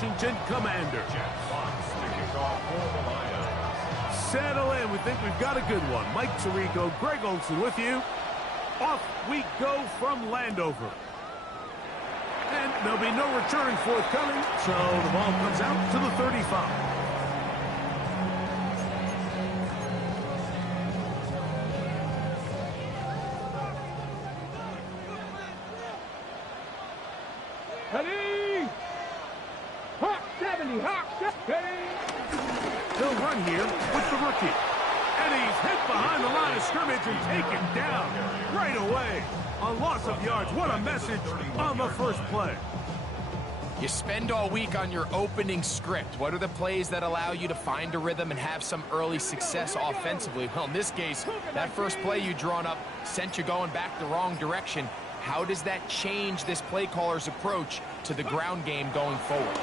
Washington Commanders. Settle in. We think we've got a good one. Mike Tirico, Greg Olson with you. Off we go from Landover. And there'll be no return forthcoming, so the ball comes out to the 35. Ready! Hawk 70, Hawk 70! He'll run here with the rookie. And he's hit behind the line of scrimmage and taken down right away. A loss of yards. What a message on the first play. You spend all week on your opening script. What are the plays that allow you to find a rhythm and have some early success offensively? Well, in this case, that first play you drawn up sent you going back the wrong direction. How does that change this play caller's approach to the ground game going forward?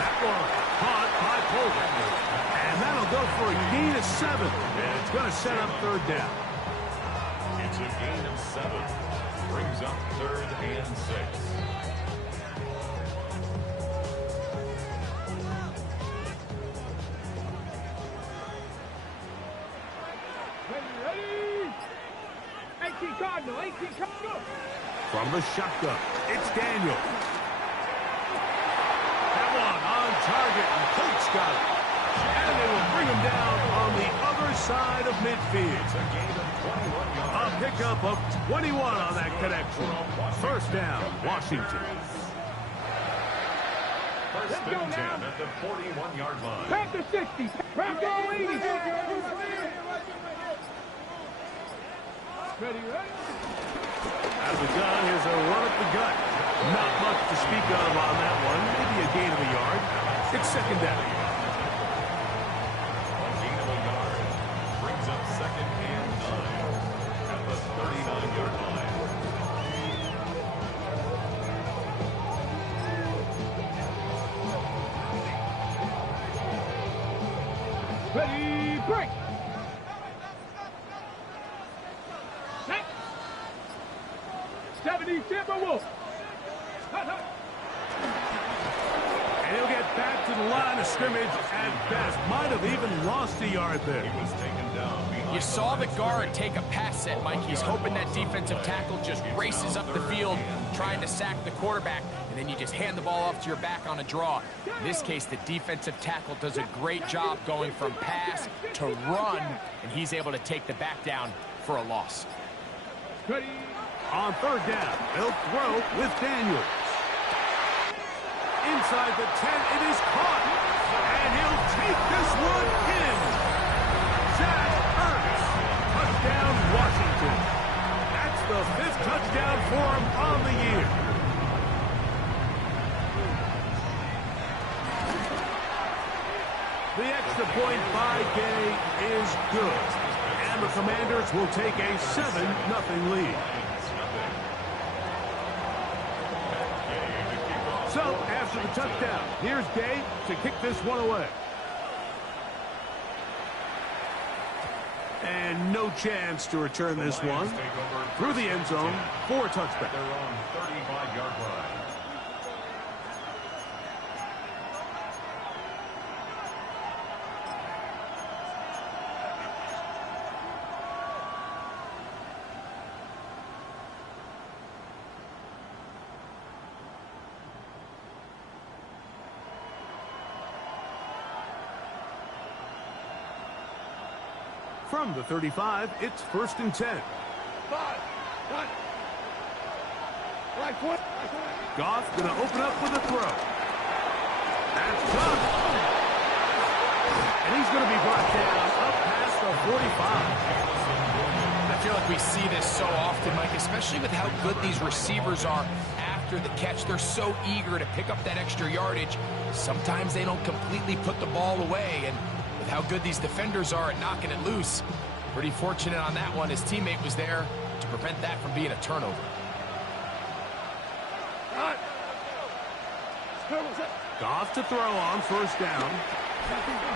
That one caught by Poland. And that'll go for a gain of 7. And it's going to set up third down. It's a gain of 7. Brings up 3rd and 6. Cardinal, 18 Cardinal. From the shotgun, it's Daniel. That one on target, and Colts got it. And they will bring him down on the other side of midfield. It's a gain of 21 yards. A pickup of 21 on that connection. First down, Washington. First and 10 at the 41-yard line. Panther 60, Panther 80. Ready, ready? As a gun, here's a run at the gut. Not much to speak of on that one. Maybe a gain of a yard. It's second down. A gain of a yard. Brings up 2nd and 9 at the 39-yard line. Ready, break. Set. 70 Timberwolves. And he'll get back to the line of scrimmage at best. Might have even lost a yard there. He was taken down behind. You saw the guard take a pass set, Mike. He's hoping that defensive tackle just races up the field, trying to sack the quarterback, and then you just hand the ball off to your back on a draw. In this case, the defensive tackle does a great job going from pass to run, and he's able to take the back down for a loss. Ready. On third down, they'll throw with Daniels. Inside the 10, it is caught. And he'll take this one in. Zach Ertz. Touchdown, Washington. That's the 5th touchdown for him on the year. The extra point by Gay is good. And the Commanders will take a 7-0 lead. So, after the touchdown, here's Gay to kick this one away. And no chance to return this one. Through the end zone for a touchback. They're on 35-yard line. From the 35, it's 1st and 10. 5, 1. Right foot. Goff going to open up with a throw. That's tough. And he's going to be brought down up past the 45. I feel like we see this so often, Mike, especially with how good these receivers are after the catch. They're so eager to pick up that extra yardage. Sometimes they don't completely put the ball away, and with how good these defenders are at knocking it loose, pretty fortunate on that one. His teammate was there to prevent that from being a turnover. Goff to throw on first down.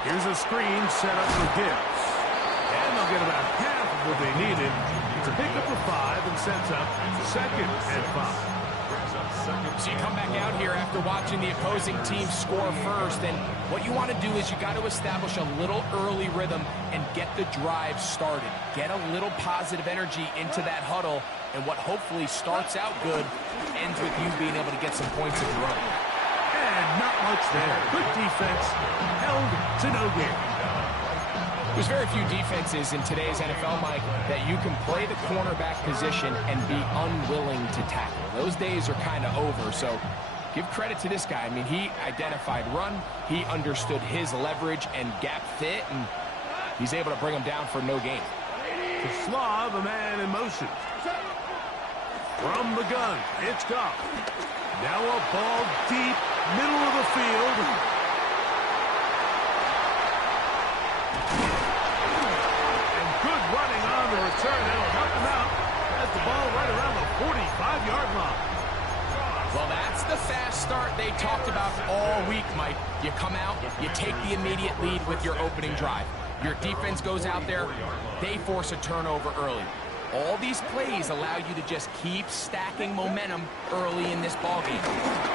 Here's a screen set up for Gibbs. And they'll get about half of what they needed to pick up a 5 and sets up 2nd and 5. So you come back out here after watching the opposing team score first, and what you want to do is you got to establish a little early rhythm and get the drive started. Get a little positive energy into that huddle, and what hopefully starts out good ends with you being able to get some points of your own. And not much there. Good defense. Held to no gain. There's very few defenses in today's NFL, Mike, that you can play the cornerback position and be unwilling to tackle. Those days are kind of over, so give credit to this guy. I mean, he identified run, he understood his leverage and gap fit, and he's able to bring him down for no gain. To Slav, a man in motion. From the gun, it's Goff. Now a ball deep, middle of the field. And good running on the return. That'll help him out. Has the ball right around the 45-yard line. Well, that's the fast start they talked about all week, Mike. You come out, you take the immediate lead with your opening drive. Your defense goes out there, they force a turnover early. All these plays allow you to just keep stacking momentum early in this ballgame.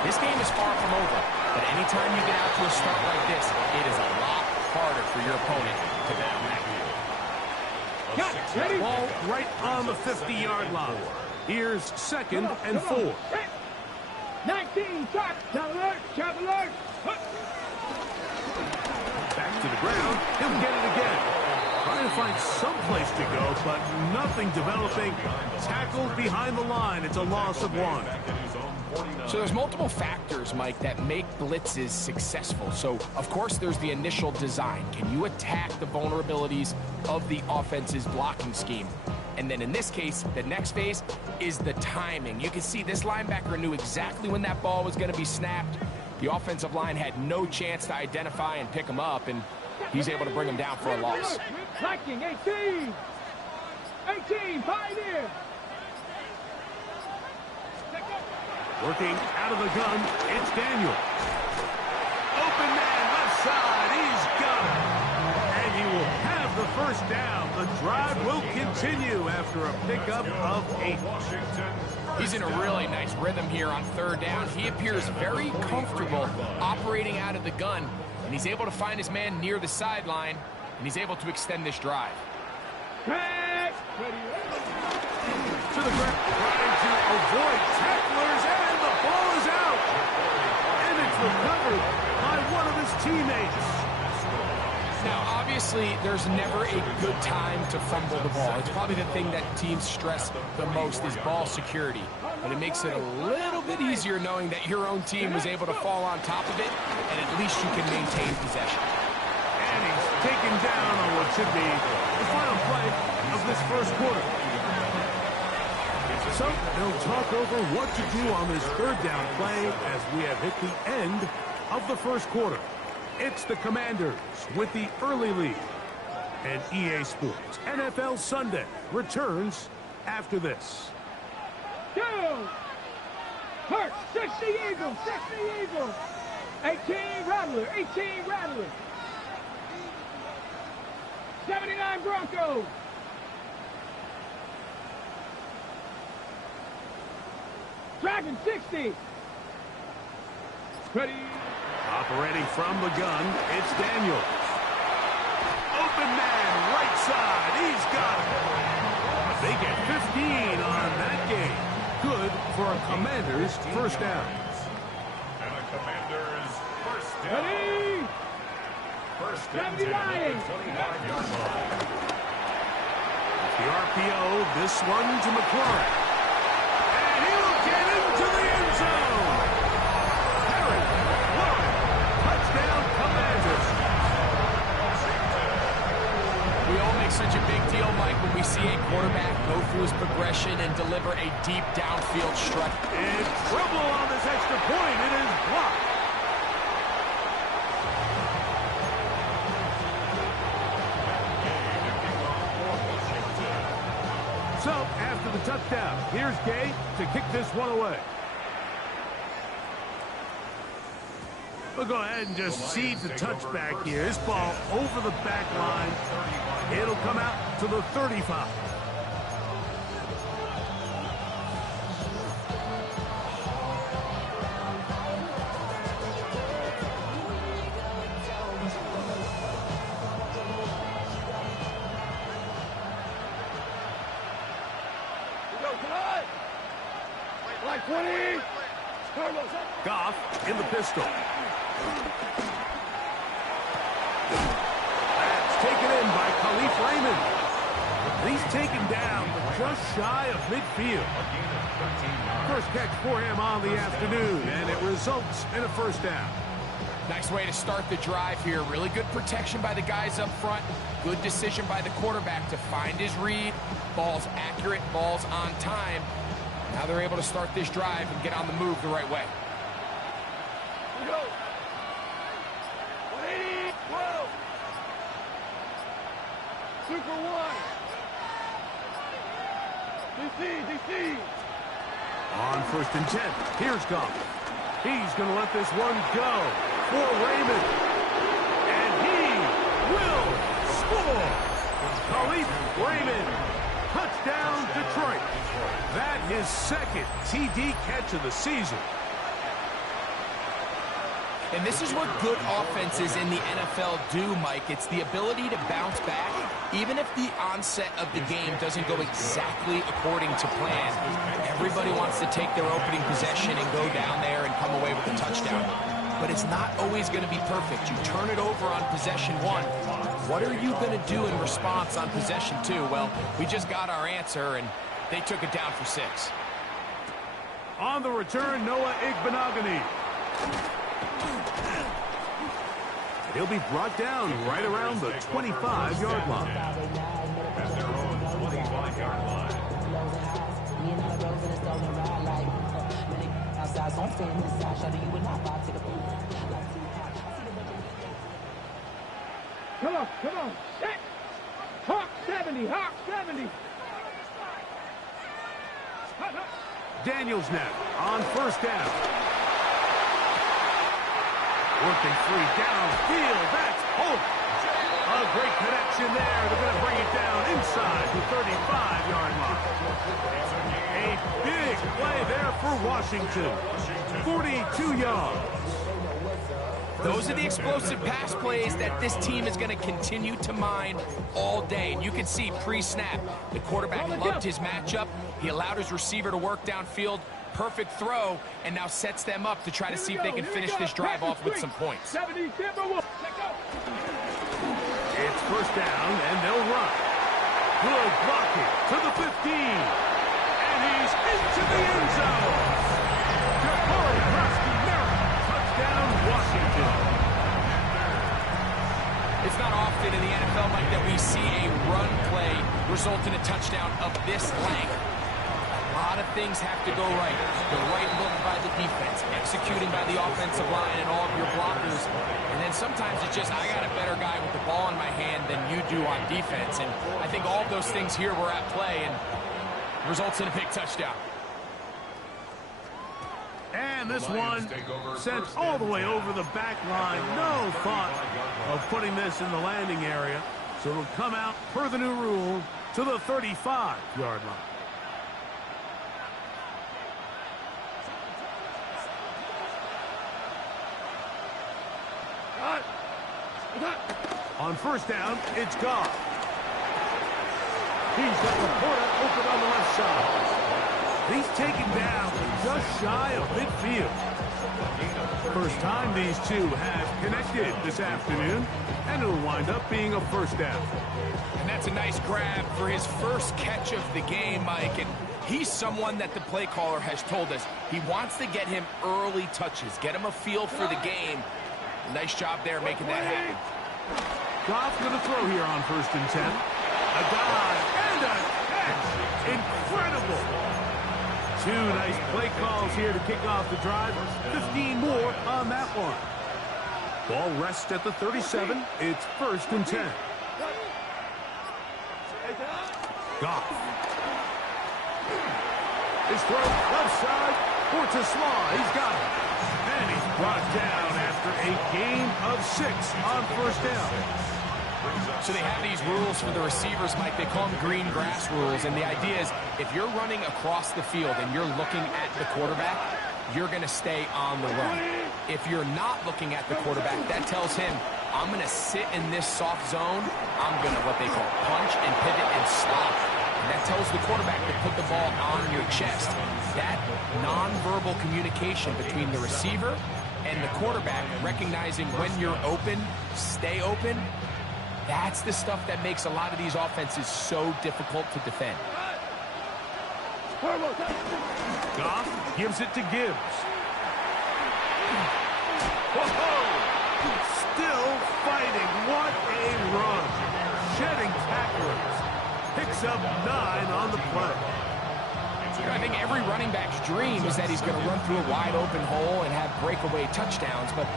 This game is far from over, but anytime you get out to a start like this, it is a lot harder for your opponent to battle back. Ball right on the 50-yard line. Here's 2nd and 4. 19, stop, traveler. Back to the ground. He'll get it again. Trying to find some place to go, but nothing developing. Tackled behind the line. It's a loss of 1. So there's multiple factors, Mike, that make blitzes successful. So, of course, there's the initial design. Can you attack the vulnerabilities of the offense's blocking scheme? And then in this case, the next phase is the timing. You can see this linebacker knew exactly when that ball was going to be snapped. The offensive line had no chance to identify and pick him up, and he's able to bring him down for a loss. Tracking 18, pioneer. Working out of the gun, it's Daniel. Open man, left side, he's got it. And he will have the first down. The drive will continue after a pickup of 8. He's in a really nice rhythm here on 3rd down. He appears very comfortable operating out of the gun, and he's able to find his man near the sideline, and he's able to extend this drive. To the ground, trying to avoid tacklers, and the ball is out. And it's recovered by one of his teammates. Now, obviously, there's never a good time to fumble the ball. It's probably the thing that teams stress the most is ball security. But it makes it a little bit easier knowing that your own team was able to fall on top of it, and at least you can maintain possession. And he's taken down on what should be the final play of this first quarter. So they'll talk over what to do on this 3rd down play as we have hit the end of the first quarter. It's the Commanders with the early lead. And EA Sports NFL Sunday returns after this. Go! Hurt, 60 Eagles, 18 Rattler, 79 Broncos. Dragon 60. Ready. Operating from the gun, it's Daniels. Open man, right side, he's got it. They get 15 on that game. Good for a Commander's first down. And a Commander's first down. Ready. First and 10 79. at the 25-yard line. The RPO, this one to McLaurin. And he'll get into the end zone. Harry, McLaurin, touchdown Commanders. We all make such a big deal, Mike, when we see a quarterback go through his progression and deliver a deep downfield strike. In trouble on this extra point. It is blocked. So, after the touchdown, here's Gay to kick this one away. We'll go ahead and just cede the touchback here. This ball over the back line. It'll come out to the 35. Goff in the pistol. That's taken in by Khalif Raymond. And he's taken down just shy of midfield. First catch for him on the afternoon, and it results in a first down. Nice way to start the drive here. Really good protection by the guys up front. Good decision by the quarterback to find his read. Ball's accurate, ball's on time. Now they're able to start this drive and get on the move the right way. Here we go. 180, 12. Super one. DC. On first and 10, here's Goff. He's going to let this one go for Raymond. And he will score. Khalif Raymond, touchdown Detroit. That his second TD catch of the season. And this is what good offenses in the NFL do, Mike. It's the ability to bounce back, even if the onset of the game doesn't go exactly according to plan. Everybody wants to take their opening possession and go down there and come away with a touchdown. But it's not always going to be perfect. You turn it over on possession one. What are you going to do in response on possession two? Well, we just got our answer, and they took it down for 6. On the return, Noah Igbenogany. He'll be brought down right around the 25-yard line. At their own 25-yard line. Come on. Set. Hawk 70. Daniels now on first down. Working free downfield. That's Holt. A great connection there. They're going to bring it down inside the 35-yard line. A big play there for Washington. 42 yards. Those are the explosive pass plays that this team is going to continue to mine all day. And you can see pre-snap, the quarterback loved his matchup. He allowed his receiver to work downfield. Perfect throw, and now sets them up to try to see if they can finish this drive off with some points. 70, It's first down, and they'll run. Good blocking to the 15. And he's into the end zone. Touchdown, Washington. It's not often in the NFL, Mike, that we see a run play result in a touchdown of this length. A lot of things have to go right. The right look by the defense, executing by the offensive line and all of your blockers. And then sometimes it's just, I got a better guy with the ball in my hand than you do on defense. And I think all of those things here were at play and results in a big touchdown. And this one sent all the way over the back line. No thought of putting this in the landing area. So it'll come out per the new rule to the 35-yard line. On first down, it's Goff. He's got Laporta open on the left side. He's taken down just shy of midfield. First time these two have connected this afternoon, and it'll wind up being a first down. And that's a nice grab for his first catch of the game, Mike. And he's someone that the play caller has told us he wants to get him early touches, get him a feel for the game. Nice job there making that happen. Goff going to throw here on first and 10. A dive and a catch. Incredible. Two nice play calls here to kick off the drive. 15 more on that one. Ball rests at the 37. It's first and 10. Goff. His throw left side for Tesla. He's got it. And he's brought down after a gain of 6 on first down. So they have these rules for the receivers, Mike. They call them green grass rules. And the idea is if you're running across the field and you're looking at the quarterback, you're going to stay on the run. If you're not looking at the quarterback, that tells him, I'm going to sit in this soft zone. I'm going to what they call punch and pivot and stop. And that tells the quarterback to put the ball on your chest. That nonverbal communication between the receiver and the quarterback, recognizing when you're open, stay open, that's the stuff that makes a lot of these offenses so difficult to defend. Goff gives it to Gibbs. Whoa! Still fighting. What a run. Shedding tacklers. Picks up 9 on the play. I think every running back's dream is that he's going to run through a wide open hole and have breakaway touchdowns, but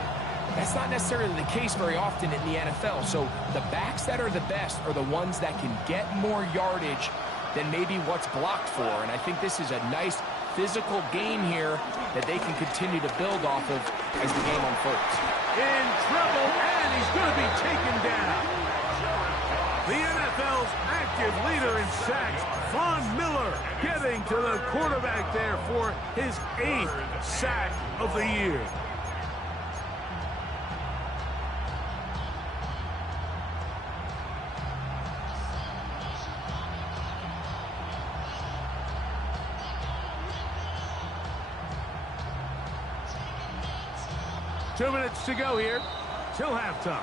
that's not necessarily the case very often in the NFL. So the backs that are the best are the ones that can get more yardage than maybe what's blocked for. And I think this is a nice physical game here that they can continue to build off of as the game unfolds. In trouble, and he's going to be taken down. The NFL's active leader in sacks, Von Miller, getting to the quarterback there for his 8th sack of the year. Two minutes to go here till halftime.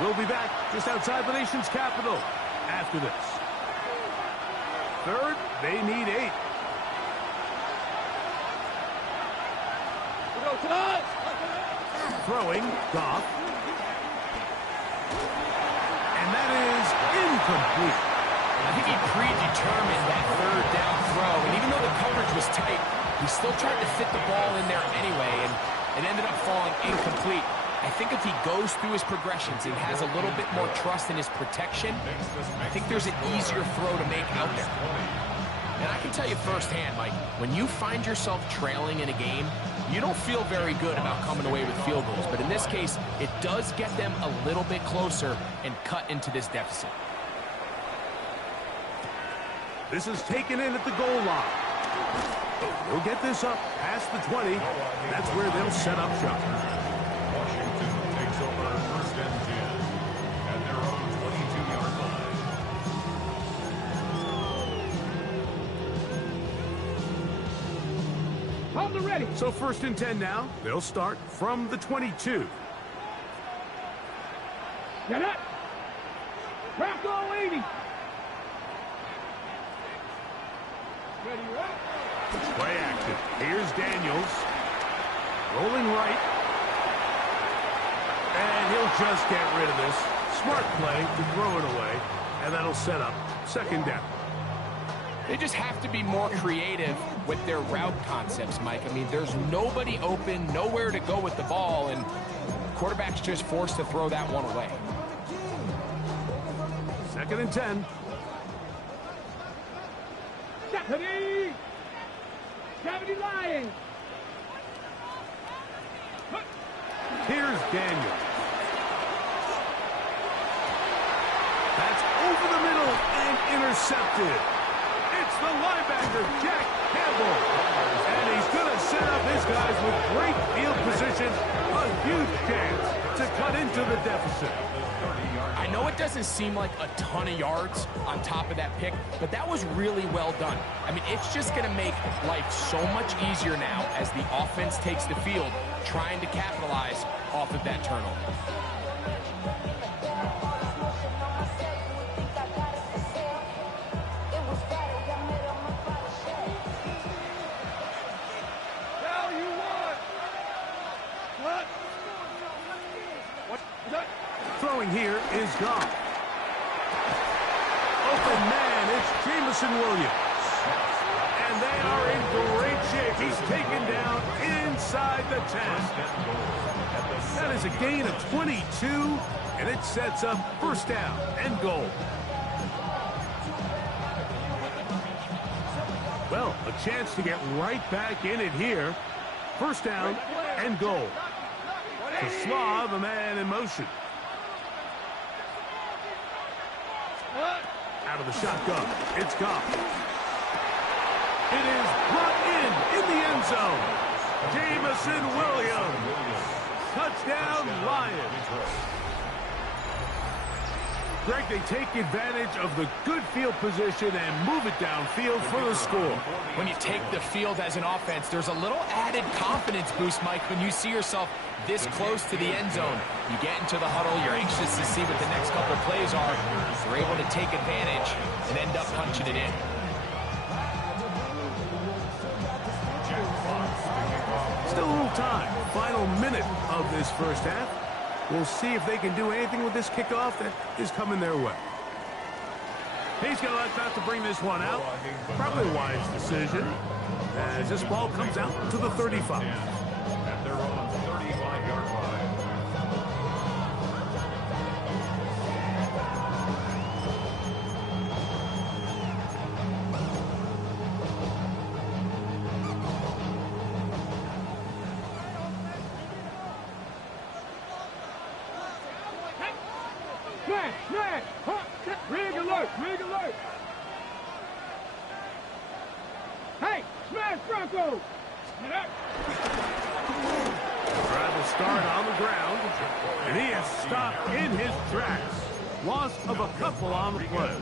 We'll be back just outside the nation's capital after this. Third, they need 8. Throwing, Goff. And that is incomplete. I think he predetermined that third down throw, and even though the coverage was tight, he still tried to fit the ball in there anyway, and it ended up falling incomplete. I think if he goes through his progressions and has a little bit more trust in his protection, I think there's an easier throw to make out there. And I can tell you firsthand, Mike, when you find yourself trailing in a game, you don't feel very good about coming away with field goals. But in this case, it does get them a little bit closer and cut into this deficit. This is taken in at the goal line. They'll get this up past the 20. That's where they'll set up shop. Washington takes over 1st and 10 at their own 22-yard line. Hold the ready. So 1st and 10 now. They'll start from the 22. Get it. Rocco 80. Ready, right? Play action. Here's Daniels. Rolling right. And he'll just get rid of this. Smart play to throw it away. And that'll set up 2nd down. They just have to be more creative with their route concepts, Mike. I mean, there's nobody open, nowhere to go with the ball, and quarterback's just forced to throw that one away. 2nd and 10. Deputy! Deputy Lions! Here's Daniels. That's over the middle and intercepted. It's the linebacker, Jack Campbell. And he's going to set up his guys with great field position. A huge chance to cut into the deficit. I know it doesn't seem like a ton of yards on top of that pick, but that was really well done. I mean, it's just going to make life so much easier now as the offense takes the field, trying to capitalize off of that turnover. Throwing here is Goff. Open man, it's Jameson Williams. And they are in great shape. He's taken down inside the 10. That is a gain of 22, and it sets up 1st down and goal. Well, a chance to get right back in it here. 1st down and goal. To Slav, a man in motion. Out of the shotgun, it's Goff. It is brought in the end zone. Jameson Williams. Touchdown, Lions. Greg, they take advantage of the good field position and move it downfield for the score. When you take the field as an offense, there's a little added confidence boost, Mike, when you see yourself this close to the end zone. You get into the huddle, you're anxious to see what the next couple plays are. You're able to take advantage and end up punching it in. Still a little time. Final minute of this first half. We'll see if they can do anything with this kickoff that is coming their way. He's going to elect not to bring this one out. Probably a wise decision as this ball comes out to the 35. At their own 35-yard line. Smash, smash, hot, rig alert, rig alert. Hey, smash Bronco. Drive will start on the ground, and he is stopped in his tracks. Loss of a couple on the play.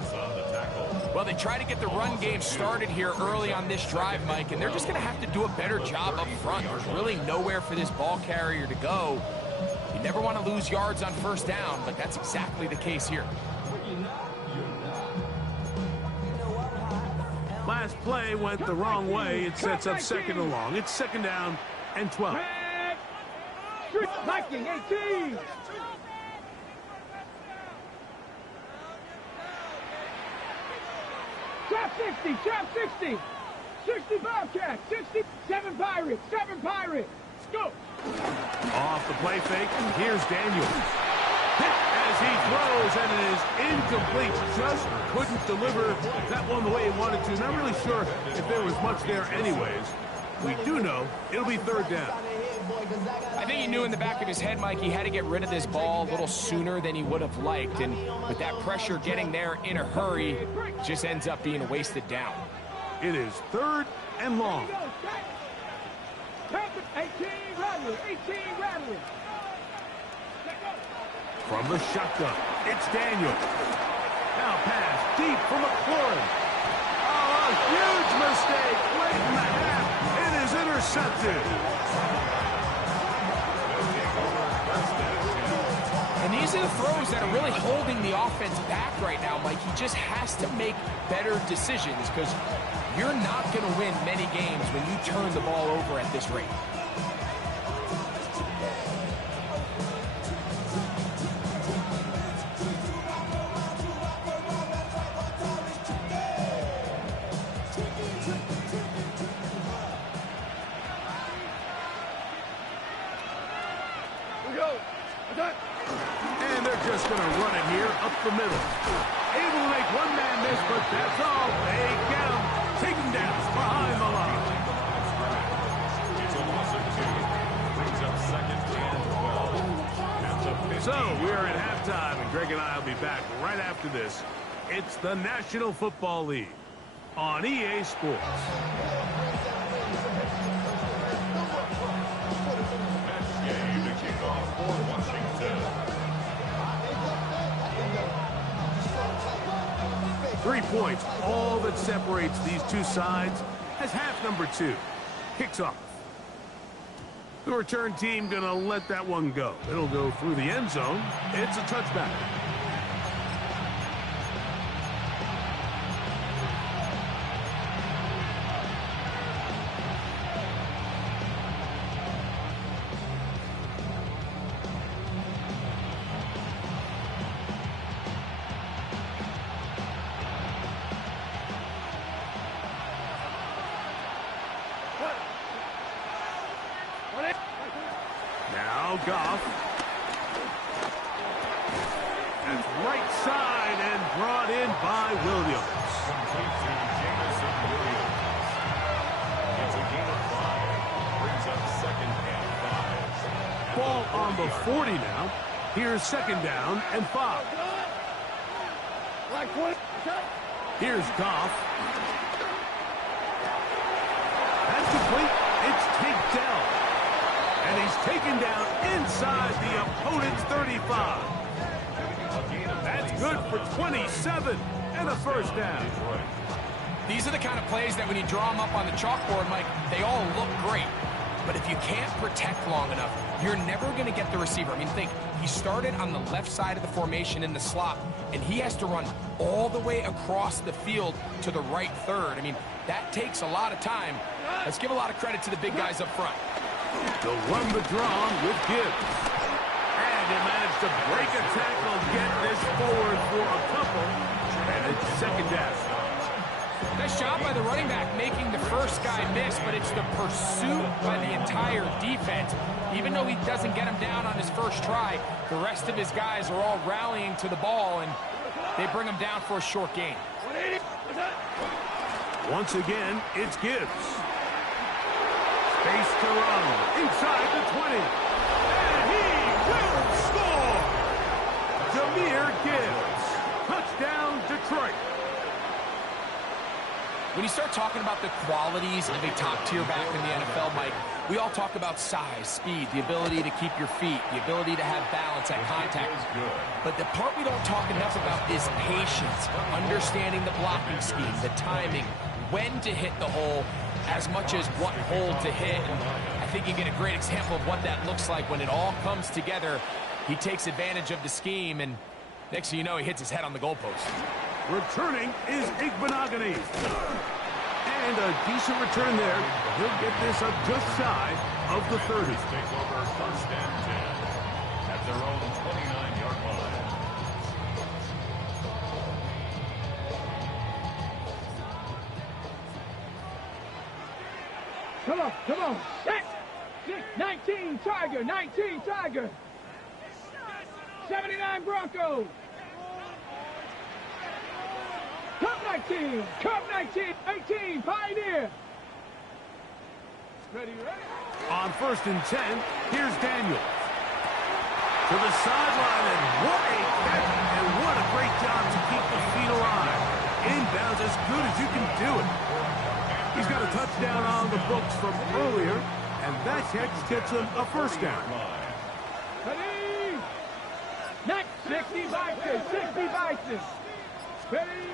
Well, they try to get the run game started here early on this drive, Mike, and they're just going to have to do a better job up front. There's really nowhere for this ball carrier to go. You never want to lose yards on first down, but that's exactly the case here. Last play went the wrong way. It sets up second and long. It's second down and 12. Viking 18. Trap 60, trap 60. 60 Bobcat, 67 Pirates, 7 Pirates. Let's go. Off the play fake, here's Daniels. Hit as he throws, and it is incomplete. Just couldn't deliver that one the way he wanted to. Not really sure if there was much there anyways. We do know it'll be third down. I think he knew in the back of his head, Mike, he had to get rid of this ball a little sooner than he would have liked. And with that pressure getting there in a hurry, just ends up being a wasted down. It is third and long. 18 Rattler, 18 Rattler. From the shotgun, it's Daniel. Now pass deep for McLaurin. Oh, a huge mistake late in the half. It is intercepted. And these are the throws that are really holding the offense back right now, Mike. He just has to make better decisions because you're not going to win many games when you turn the ball over at this rate. And they're just going to run it here up the middle. Able to make one man miss, but that's all. They get him. Take him down behind the line. It's a loss of 2. Brings up second and 12. So we're at halftime, and Greg and I will be back right after this. It's the National Football League on EA Sports. Next game to kick off for Washington. 3 points, all that separates these two sides as half number 2 kicks off. The return team going to let that one go. It'll go through the end zone. It's a touchback. Now Goff. That's right side and brought in by Williams. Complete to Jamison Williams. It's a gain of 5. Brings up second and 5. Ball on the 40 now. Here's second down and 5. Here's Goff. That's complete. It's Tate Dell. And he's taken down inside the opponent's 35. That's good for 27 and a first down. These are the kind of plays that when you draw them up on the chalkboard, Mike, they all look great. But if you can't protect long enough, you're never going to get the receiver. I mean, think, he started on the left side of the formation in the slot, and he has to run all the way across the field to the right third. I mean, that takes a lot of time. Let's give a lot of credit to the big guys up front. They'll run the draw with Gibbs. And he managed to break a tackle, get this forward for a couple, and it's second down. Nice job by the running back making the first guy miss, but it's the pursuit by the entire defense. Even though he doesn't get him down on his first try, the rest of his guys are all rallying to the ball, and they bring him down for a short gain. Once again, it's Gibbs. Space to run inside the 20. And he will score! Jahmyr Gibbs. Touchdown, Detroit. When you start talking about the qualities of a top-tier back in the NFL, Mike, we all talk about size, speed, the ability to keep your feet, the ability to have balance at contact. But the part we don't talk enough about is patience, understanding the blocking scheme, the timing, when to hit the hole, as much as what hole to hit. And I think you get a great example of what that looks like when it all comes together. He takes advantage of the scheme, and next thing you know, he hits his head on the goalpost. Returning is Igbenogany. And a decent return there. He'll get this up just shy of the 30. Take over first and 10 at their own 29-yard line. Come on. Set. 19 Tiger, 19 Tiger. 79 Broncos. Cup 19, 18, Pioneer. Ready. On first and 10, here's Daniels. To the sideline, and what a catch, and what a great job to keep the feet alive. Inbounds as good as you can do it. He's got a touchdown on the books from earlier, and that catch gets him a first down. Ready. 60 Bison. Ready.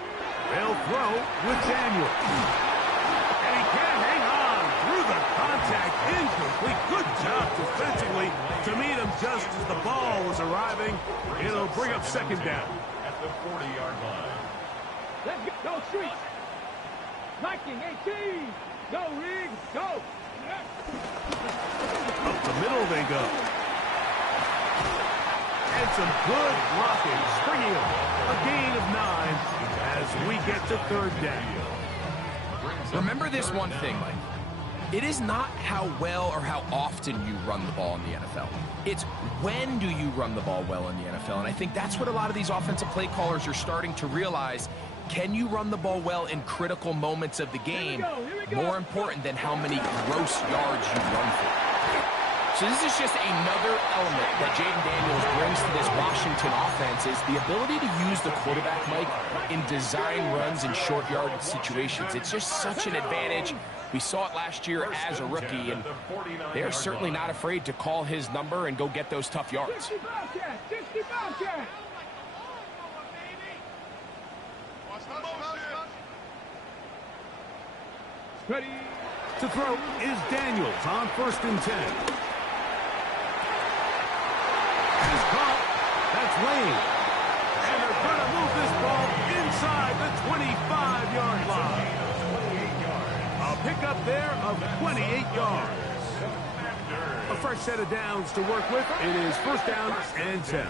They'll throw with Daniels. And he can't hang on through the contact. Incomplete. Good job defensively to meet him just as the ball was arriving. It'll bring up second down. At the 40-yard line. Let's go, Street. Viking 18. Go, Riggs. Go. Up the middle they go. And some good blocking. Springing him. A gain of 9 as we get to third down. Remember this one thing, Mike. It is not how well or how often you run the ball in the NFL. It's when do you run the ball well in the NFL. And I think that's what a lot of these offensive play callers are starting to realize. Can you run the ball well in critical moments of the game? Here we go. More important than how many gross yards you run for. So this is just another element that Jaden Daniels brings to this Washington offense is the ability to use the quarterback, Mike, in design runs in short yardage situations. It's just such an advantage. We saw it last year as a rookie, and they're certainly not afraid to call his number and go get those tough yards. 60 Bobcat. Ready. To throw is Daniels on first and 10. Is caught. That's Lane. And they're going to move this ball inside the 25-yard line. A pickup there of 28 yards. A fresh set of downs to work with. It is first down and 10.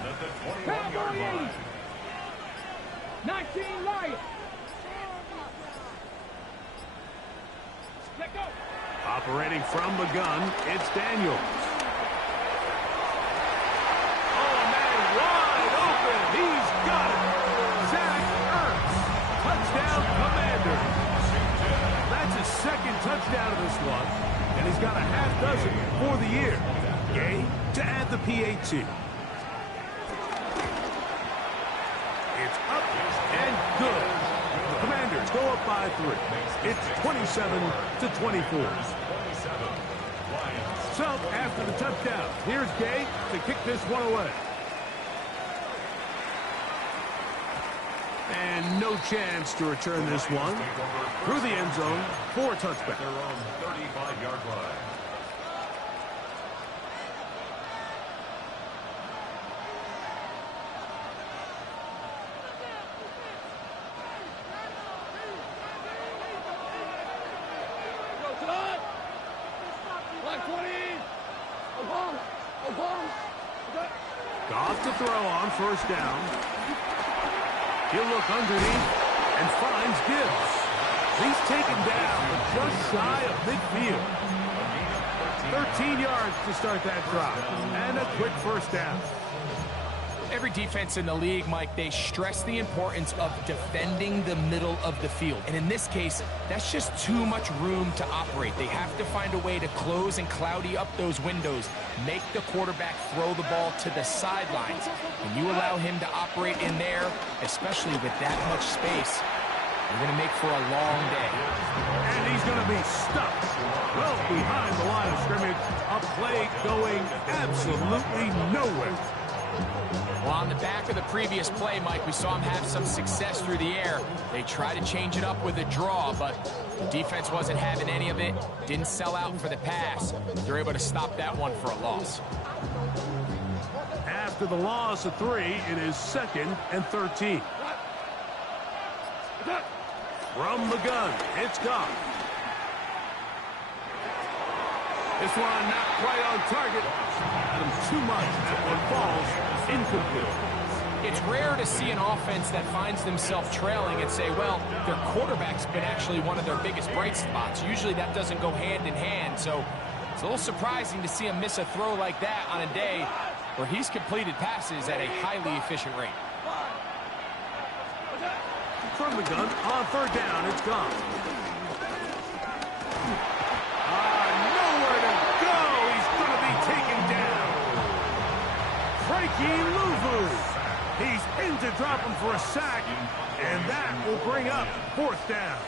Cowboy 19 Lions. Let go. Operating from the gun, it's Daniels. Oh, man, wide open. He's got it. Zach Ertz. Touchdown, Commanders. That's his second touchdown of this one, and he's got a half dozen for the year. Gay to add the PAT. It's up and good. Commanders go up by 3. It's 27-24. So, after the touchdown, here's Gay to kick this one away. And no chance to return this one through the end zone for a touchback. Their own 35-yard line. Goff to throw on first down. He'll look underneath and finds Gibbs. He's taken down just shy of midfield. 13 yards to start that drive. And a quick first down. Every defense in the league, Mike, they stress the importance of defending the middle of the field. And in this case, that's just too much room to operate. They have to find a way to close and cloudy up those windows, make the quarterback throw the ball to the sidelines. When you allow him to operate in there, especially with that much space, you're going to make for a long day. And he's going to be stuck well behind the line of scrimmage. A play going absolutely nowhere. Well, on the back of the previous play, Mike, we saw him have some success through the air. They tried to change it up with a draw, but the defense wasn't having any of it. Didn't sell out for the pass. They're able to stop that one for a loss. After the loss of 3, it is 2nd and 13. From the gun, it's Goff. This one not quite on target. Got him too much. That one falls incomplete. It's rare to see an offense that finds themselves trailing and say, well, their quarterback's been actually one of their biggest bright spots. Usually that doesn't go hand in hand, so it's a little surprising to see him miss a throw like that on a day where he's completed passes at a highly efficient rate. From the gun, on third down, it's gone. Nowhere to go. He's going to be taken down. Frankie Louvu. He's in to drop him for a sack, and that will bring up 4th down.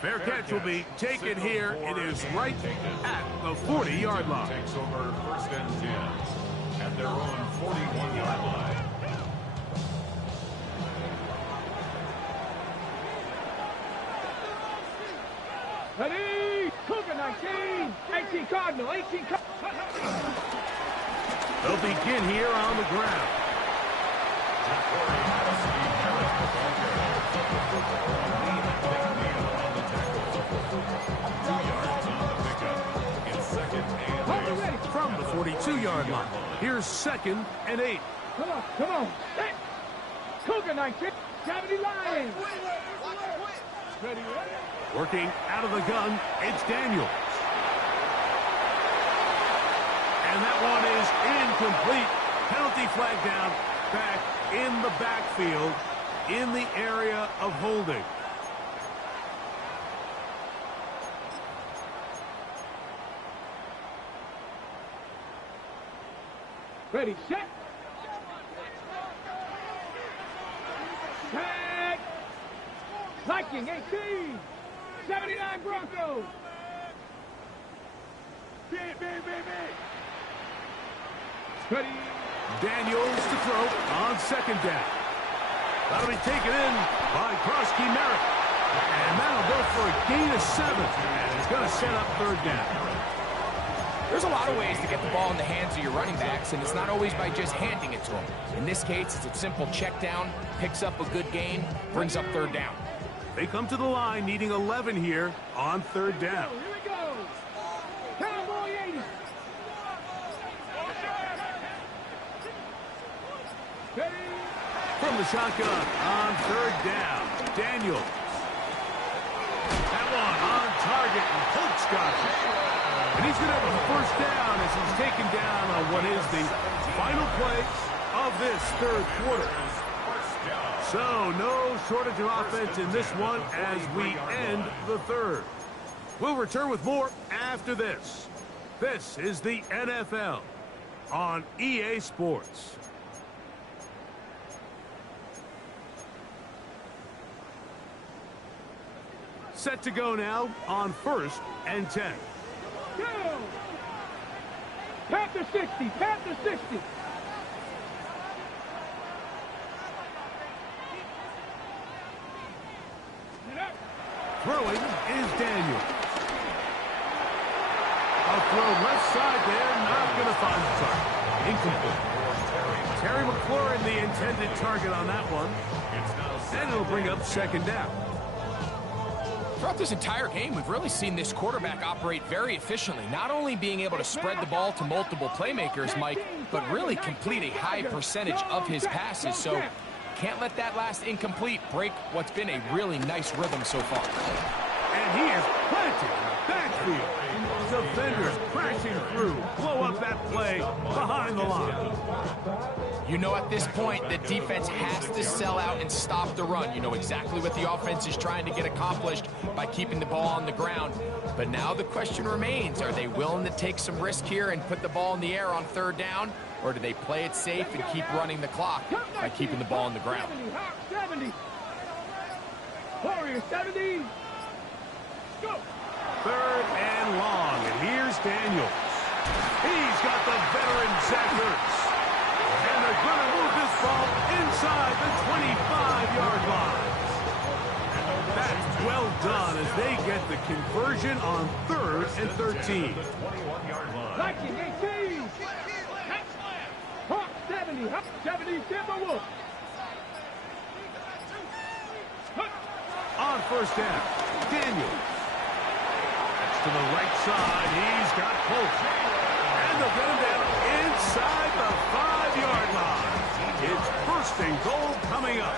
Fair catch will be taken here. It is right at the 40-yard line. Takes over 1st and 10 at their own 41-yard line. Ready? Cougar 19. 18 Cardinal. 18 Cardinal. They'll begin here on the ground. From the 42-yard line. Here's 2nd and 8. Come on, come on. Hey. Cougar 19. 70 Lions. Ready, ready. Working out of the gun, it's Daniels. And that one is incomplete. Penalty flag down, back in the backfield, in the area of holding. Ready, set. Set. Viking 18. 79 Broncos. Ready. Daniels to throw on 2nd down. That'll be taken in by Krosky Merritt. And that'll go for a gain of 7. And it's going to set up 3rd down. There's a lot of ways to get the ball in the hands of your running backs, and it's not always by just handing it to them. In this case, it's a simple check down, picks up a good gain, brings up 3rd down. They come to the line needing 11 here on 3rd down. Here we go. Cowboy 80. Ready. From the shotgun on 3rd down, Daniels. That one on target, and Colts got it. And he's going to have a 1st down as he's taken down on what is the final play of this 3rd quarter. So no shortage of offense in this one as we end the 3rd. We'll return with more after this. This is the NFL on EA Sports. Set to go now on 1st and 10. Go. Panther 60. Panther 60. Throwing is Daniel. A throw left side there, not going to find the target. Incomplete. Terry McLaurin, the intended target on that one. And it'll bring up second down. Throughout this entire game, we've really seen this quarterback operate very efficiently, not only being able to spread the ball to multiple playmakers, Mike, but really complete a high percentage of his passes. So can't let that last incomplete break what's been a really nice rhythm so far. And he is planted in the backfield. Defenders crashing through. Blow up that play behind the line. You know, at this point, the defense has to sell out and stop the run. You know exactly what the offense is trying to get accomplished by keeping the ball on the ground. But now the question remains, are they willing to take some risk here and put the ball in the air on third down? Or do they play it safe and keep running the clock by keeping the ball on the ground? 70. Warrior 70. Go. Third and long, and here's Daniels. He's got the veteran Zach Ertz. And they're going to move this ball inside the 25-yard line. That's well done as they get the conversion on 3rd and 13. 1918. Hawk 70. Hawk 70. Timberwolves. On first down, Daniels. To the right side, he's got Polk. And they'll get him down inside the 5-yard line. It's first and goal coming up.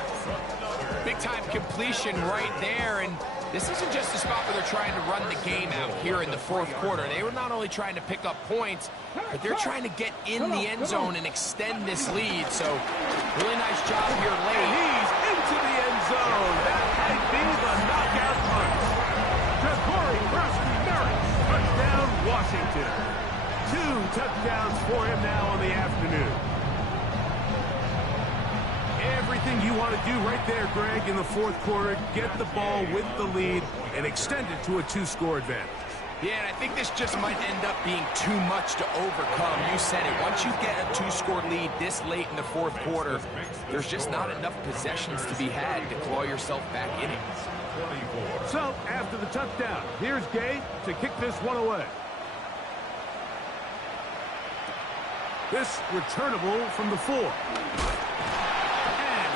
Big-time completion right there, and this isn't just a spot where they're trying to run the game out here in the fourth quarter. They were not only trying to pick up points, but they're trying to get in the end zone and extend this lead. So, really nice job here late. And he's into the end zone. That might be the knockout punch. Ja'Cory Merritt, touchdown Washington. 2 touchdowns for him now on the afternoon. Everything you want to do right there, Greg, in the fourth quarter, get the ball with the lead and extend it to a 2-score advantage. Yeah, and I think this just might end up being too much to overcome. You said it. Once you get a 2-score lead this late in the fourth quarter, there's just not enough possessions to be had to claw yourself back in it. So, after the touchdown, here's Gay to kick this one away. This returnable from the 4. And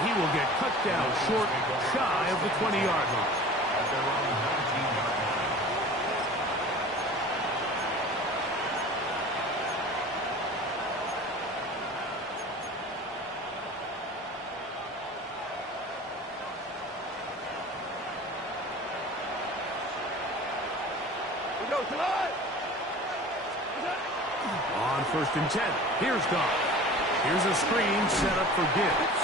he will get cut down short, shy of the 20-yard line. On first and 10, here's Goff. Here's a screen set up for Gibbs.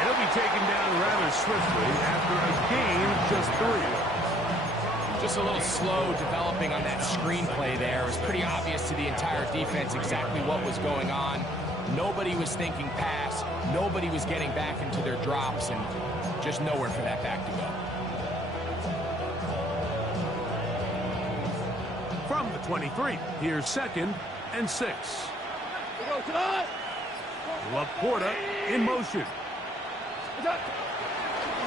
It'll be taken down rather swiftly after a gain of just 3. Just a little slow developing on that screenplay there. It was pretty obvious to the entire defense exactly what was going on. Nobody was thinking pass. Nobody was getting back into their drops, and just nowhere for that back to go. From the 23, here's 2nd and 6. Laporta in motion.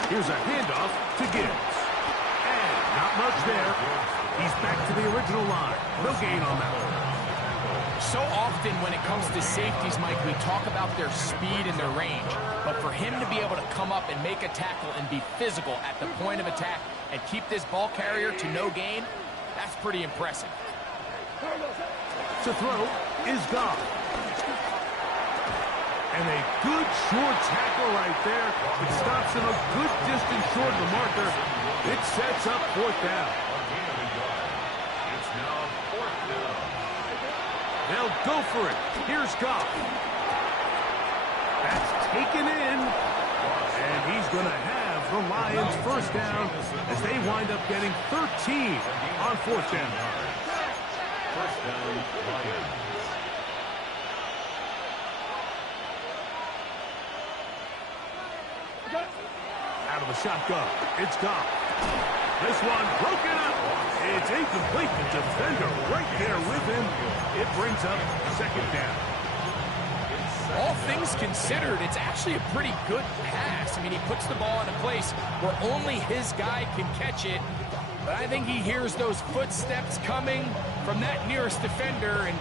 Here's a handoff to Gibbs. And not much there. He's back to the original line. No gain on that one. So often when it comes to safeties, Mike, we talk about their speed and their range. But for him to be able to come up and make a tackle and be physical at the point of attack and keep this ball carrier to no gain, that's pretty impressive. To throw is Goff. And a good short tackle right there. It stops him a good distance short of the marker. It sets up 4th down. It's now 4th down. They'll go for it. Here's Goff. That's taken in. And he's going to have the Lions first down as they wind up getting 13 on 4th down. First down, Lions. Out of the shotgun, it's Goff. This one broken up. It's incomplete. The defender right there with him. It brings up second down. All things considered, it's actually a pretty good pass. I mean, he puts the ball in a place where only his guy can catch it. But I think he hears those footsteps coming from that nearest defender, and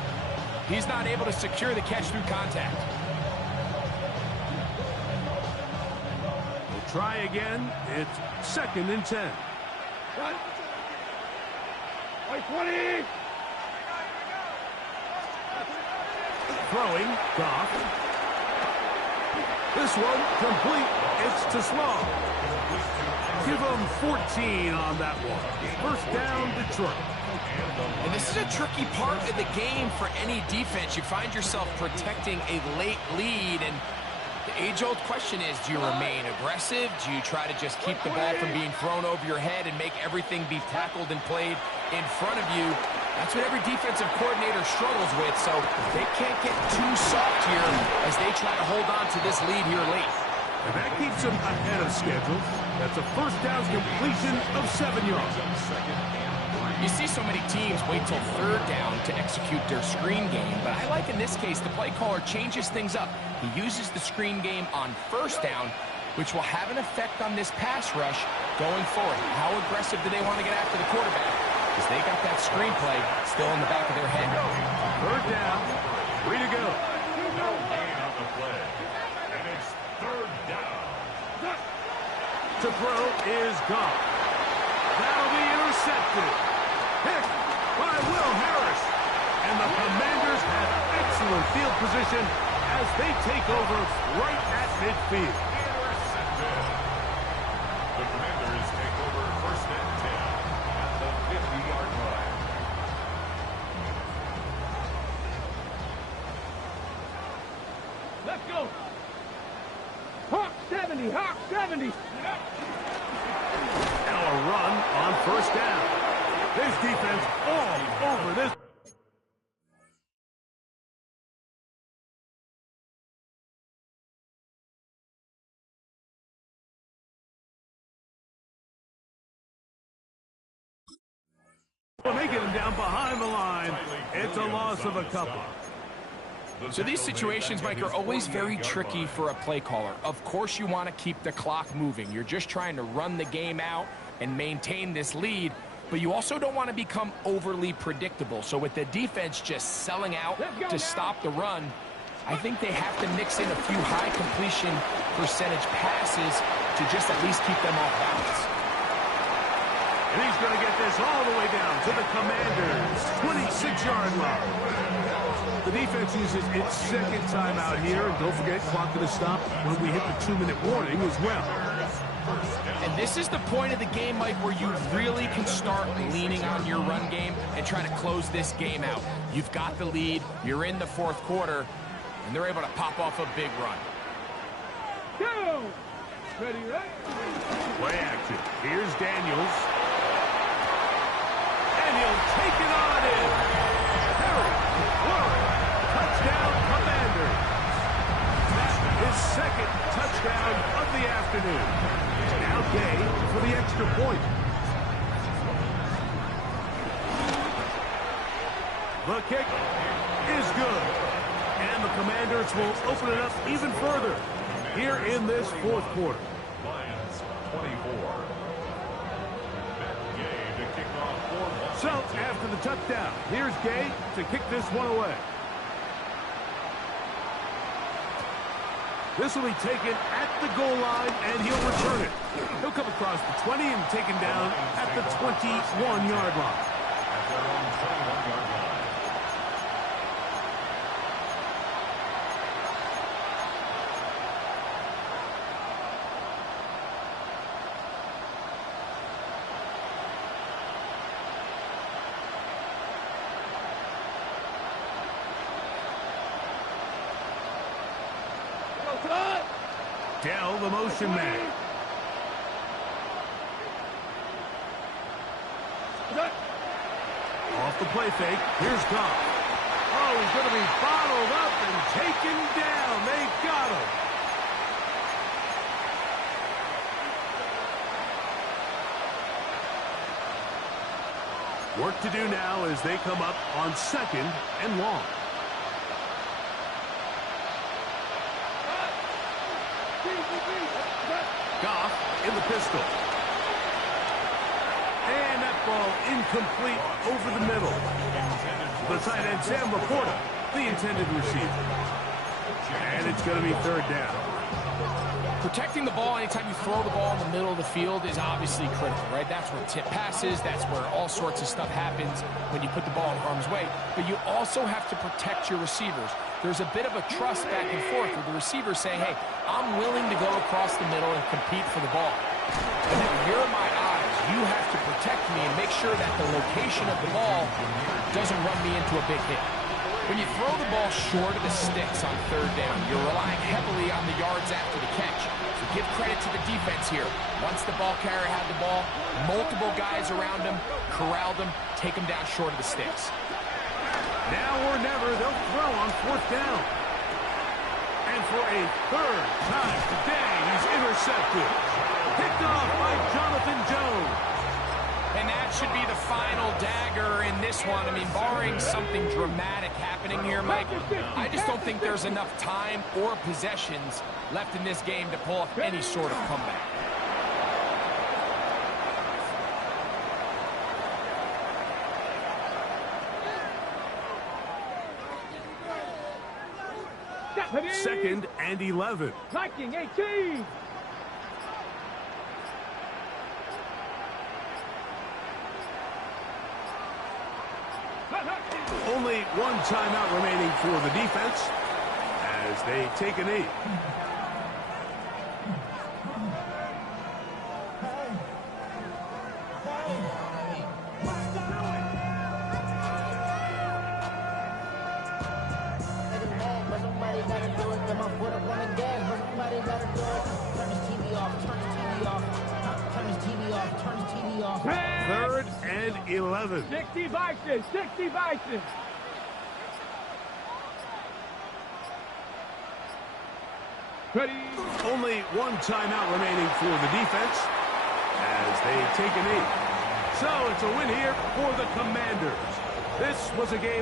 he's not able to secure the catch through contact. We'll try again. It's 2nd and 10. Cut. 20. Throwing, Goff. This one complete. It's to Slaw. Give him 14 on that one. First down, Detroit. And this is a tricky part of the game for any defense. You find yourself protecting a late lead, and the age-old question is, do you remain aggressive? Do you try to just keep the ball from being thrown over your head and make everything be tackled and played in front of you? That's what every defensive coordinator struggles with, so they can't get too soft here as they try to hold on to this lead here late. And that keeps them ahead of schedule. That's a first down completion of 7 yards. You see so many teams wait till 3rd down to execute their screen game, but I like in this case the play caller changes things up. He uses the screen game on 1st down, which will have an effect on this pass rush going forward. How aggressive do they want to get after the quarterback? Because they got that screenplay still in the back of their head. 3rd down, 3 to go. No gain on the play. And it's 3rd down. To throw is Goff. That'll be intercepted. Picked by Will Harris. And the Commanders have excellent field position as they take over right at midfield. Intercepted. The Commanders take over 1st and 10 at the 50-yard line. Let's go. Hawk 70. Hawk 70. Now a run on 1st down. This defense all over this. When they get him down behind the line, it's a loss of a couple. So these situations, Mike, are always very tricky for a play caller. Of course you want to keep the clock moving. You're just trying to run the game out and maintain this lead, but you also don't want to become overly predictable. So with the defense just selling out to stop the run, I think they have to mix in a few high completion percentage passes to just at least keep them off balance. And he's going to get this all the way down to the Commanders' 26-yard line. The defense uses its 2nd timeout here. And don't forget, clock going to stop when we hit the 2-minute warning as well. And this is the point of the game, Mike, where you really can start leaning on your run game and try to close this game out. You've got the lead, you're in the 4th quarter, and they're able to pop off a big run. Go. Ready, right? Play action. Here's Daniels. And he'll take it on in. Harry, Warren, touchdown Commanders. That's his 2nd touchdown of the afternoon. Now Gay for the extra point. The kick is good. And the Commanders will open it up even further here in this 4th quarter. Lions 24. Gay to kick off for So, after the touchdown, here's Gay to kick this one away. This will be taken at the goal line, and he'll return it. He'll come across the 20 and taken down at the 21-yard line. at their own 21-yard line. Dell, the motion man. Off the play fake. Here's Goff. Oh, he's going to be bottled up and taken down. They got him. Work to do now as they come up on 2nd and long. Goff in the pistol. And that ball incomplete over the middle. The tight end, Sam Laporta, the intended receiver. And it's going to be 3rd down. Protecting the ball anytime you throw the ball in the middle of the field is obviously critical, right? That's where tip passes, that's where all sorts of stuff happens when you put the ball in harm's way. But you also have to protect your receivers. There's a bit of a trust back and forth with the receivers saying, hey, I'm willing to go across the middle and compete for the ball. But now you're my eyes. You have to protect me and make sure that the location of the ball doesn't run me into a big hit. When you throw the ball short of the sticks on 3rd down, you're relying heavily on the yards after the catch. So give credit to the defense here. Once the ball carrier had the ball, multiple guys around him, corralled him, take him down short of the sticks. Now or never, they'll throw on 4th down. And for a 3rd time today, he's intercepted. Picked off by Jonathan Jones. And that should be the final dagger in this one. I mean, barring something dramatic happening here, Mike, I just don't think there's enough time or possessions left in this game to pull off any sort of comeback. Second and 11. Viking 18. Only one timeout remaining for the defense as they take a knee. Third and 11. 60 Vikings, 60 Vikings. Ready. Only one timeout remaining for the defense as they take a knee. So it's a win here for the Commanders. This was a game where